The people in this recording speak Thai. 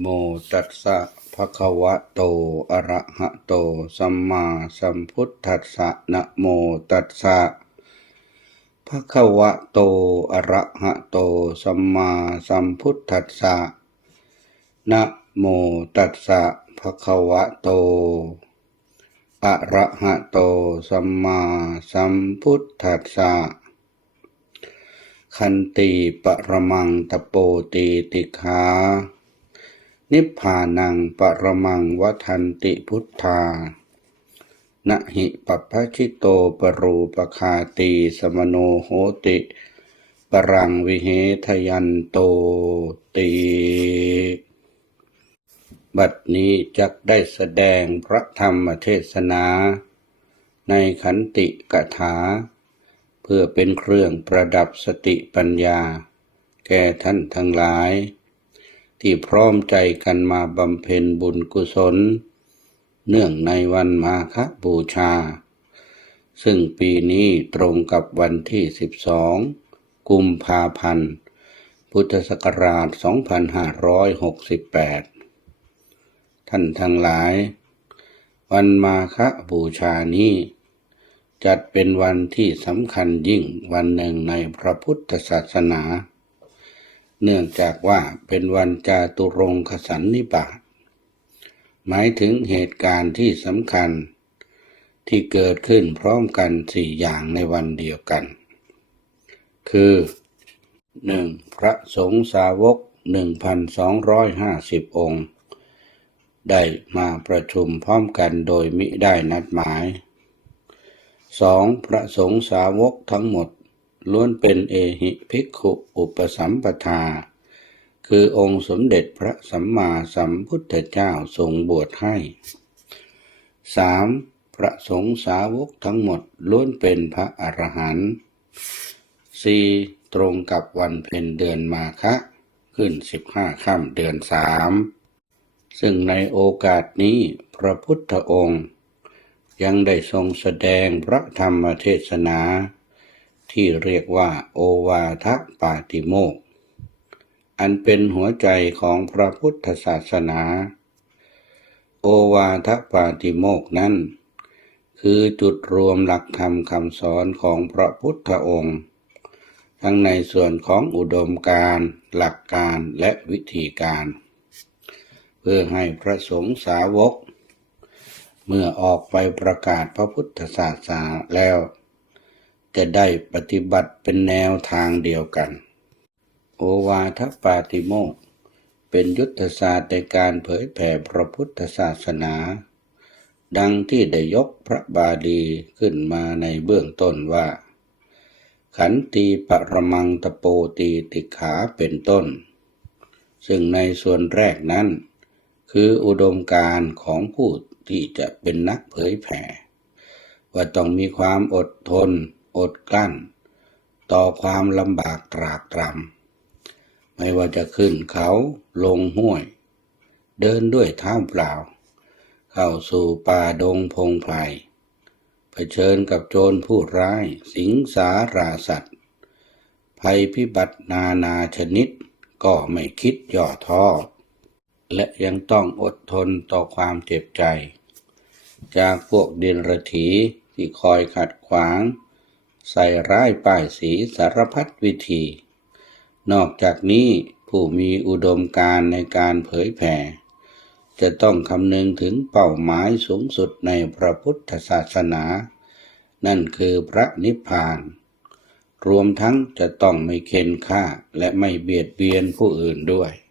โมตัสสะภะคะวะโต อะระหะโต สัมมาสัมพุทธัสสะนะโมตัสสะภะคะวะโต อะระหะโต สัมมาสัมพุทธัสสะนะโมตัสสะภะคะวะโต อะระหะโต สัมมาสัมพุทธัสสะคันติปรมังตะโปตีติขา นิพพานังปรมังวัทันติพุทธานะหิปัพพชิโตปรูปคาตีสมโนโหติ ปรังวิเหทยันโตติบัดนี้จักได้แสดงพระธรรมเทศนา ในขันติกถา เพื่อเป็นเครื่องประดับสติปัญญา แก่ท่านทั้งหลาย ที่พร้อมใจกันมาบำเพ็ญบุญกุศล เนื่องในวันมาฆบูชา ซึ่งปีนี้ตรงกับวันที่ 12 กุมภาพันธ์ พุทธศักราช 2568 ท่านทั้งหลาย วันมาฆบูชานี้จัดเป็นวันที่สำคัญยิ่งวันหนึ่งในพระพุทธศาสนา เนื่องจากว่าเป็นวันจาตุรงคสันนิบาตหมายถึงเหตุการณ์ที่สำคัญ ที่เกิดขึ้นพร้อมกันสี่อย่างในวันเดียวกัน คือหนึ่งพระสงฆ์สาวกหนึ่งพันสองร้อยห้าสิบองค์ ได้มาประชุมพร้อมกันโดยมิได้นัดหมายสองพระสงฆ์สาวกทั้งหมด ล้วนเป็นเอหิภิกขุอุปสัมปทา คือองค์สมเด็จพระสัมมาสัมพุทธเจ้าทรงบวชให้สามพระสงฆ์สาวกทั้งหมดล้วนเป็นพระอรหันต์สี่ตรงกับวันเพ็ญเดือนมาฆะขึ้นสิบห้าค่ำเดือนสามซึ่งในโอกาสนี้พระพุทธองค์ ยังได้ทรงแสดงพระธรรมเทศนา ที่เรียกว่าโอวาทปาติโมก อันเป็นหัวใจของพระพุทธศาสนา โอวาทปาติโมกนั้น คือจุดรวมหลักธรรมคำสอนของพระพุทธองค์ ทั้งในส่วนของอุดมการหลักการและวิธีการ เพื่อให้พระสงฆ์สาวก เมื่อออกไปประกาศพระพุทธศาสนาแล้ว จะได้ปฏิบัติเป็นแนวทางเดียวกัน โอวาทปาติโมกเป็นยุทธศาสตร์ในการเผยแผ่พระพุทธศาสนา ดังที่ได้ยกพระบาลีขึ้นมาในเบื้องต้นว่า ขันตีปรมังตะโปตีติขาเป็นต้น ซึ่งในส่วนแรกนั้น คืออุดมการของผู้ที่จะเป็นนักเผยแผ่ ว่าต้องมีความอดทน อดกลั้น ต่อความลำบากตรากตรำไม่ว่าจะขึ้นเขาลงห้วย เดินด้วยเท้าเปล่า เข้าสู่ป่าดงพงไพรเผชิญกับโจรผู้ร้ายสิงสาราสัตว์ ภัยพิบัตินานาชนิดก็ไม่คิดย่อท้อและยังต้องอดทนต่อความเจ็บใจ จากพวกเดนรถีที่คอยขัดขวาง ใส่ร้ายป้ายสีสารพัดวิธี นอกจากนี้ผู้มีอุดมการในการเผยแผ่ จะต้องคำนึงถึงเป้าหมายสูงสุดในพระพุทธศาสนา นั่นคือพระนิพพาน รวมทั้งจะต้องไม่เค้นฆ่าและไม่เบียดเบียนผู้อื่นด้วย